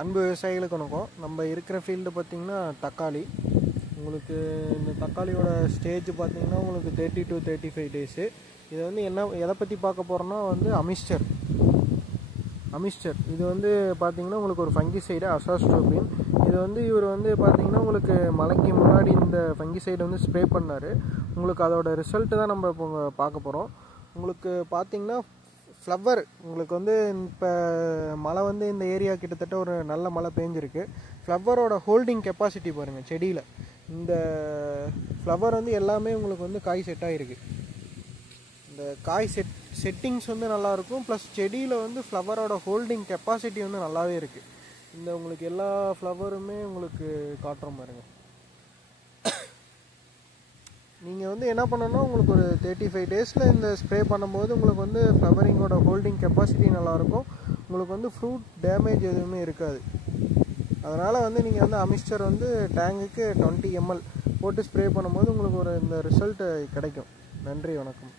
அன்பு விவசாயிகளுக்கு வணக்கம். நம்ம இருக்கிற ஃபீல்டு பார்த்திங்கன்னா தக்காளி. உங்களுக்கு இந்த தக்காளியோட ஸ்டேஜ் பார்த்திங்கன்னா உங்களுக்கு 30 to 35 டேஸு. இது வந்து எதை பற்றி பார்க்க போகிறோன்னா வந்து அமிஸ்டர். இது வந்து பார்த்திங்கன்னா உங்களுக்கு ஒரு ஃபங்கிசைடு அசாஸ்ட்ரோபின். இது வந்து இவர் வந்து பார்த்திங்கன்னா உங்களுக்கு மழைக்கு முன்னாடி இந்த ஃபங்கிசைடு வந்து ஸ்ப்ரே பண்ணார். உங்களுக்கு அதோட ரிசல்ட்டு தான் நம்ம இப்போ பார்க்க போகிறோம். உங்களுக்கு பார்த்திங்கன்னா ஃப்ளவர் உங்களுக்கு வந்து இப்போ மழை வந்து இந்த ஏரியா கிட்டத்தட்ட ஒரு நல்ல மழை பெஞ்சிருக்கு. ஃப்ளவரோட ஹோல்டிங் கெப்பாசிட்டி பாருங்கள் செடியில். இந்த ஃப்ளவர் வந்து எல்லாமே உங்களுக்கு வந்து காய் செட் ஆகிருக்கு. இந்த காய் செட்டிங்ஸ் வந்து நல்லாயிருக்கும். ப்ளஸ் செடியில் வந்து ஃப்ளவரோட ஹோல்டிங் கெப்பாசிட்டி வந்து நல்லாவே இருக்குது. இந்த உங்களுக்கு எல்லா ஃப்ளவருமே உங்களுக்கு காட்டுறோம் பாருங்கள். நீங்கள் வந்து என்ன பண்ணணும்னா உங்களுக்கு ஒரு 35 டேஸில் இந்த ஸ்ப்ரே பண்ணும்போது உங்களுக்கு வந்து ஃப்ளவரிங்கோட ஹோல்டிங் கெப்பாசிட்டி நல்லாயிருக்கும். உங்களுக்கு வந்து ஃப்ரூட் டேமேஜ் எதுவுமே இருக்காது. அதனால் வந்து நீங்கள் வந்து அமிஸ்டர் வந்து டேங்குக்கு 20 ml போட்டு ஸ்ப்ரே பண்ணும்போது உங்களுக்கு ஒரு இந்த ரிசல்ட்டு கிடைக்கும். நன்றி, வணக்கம்.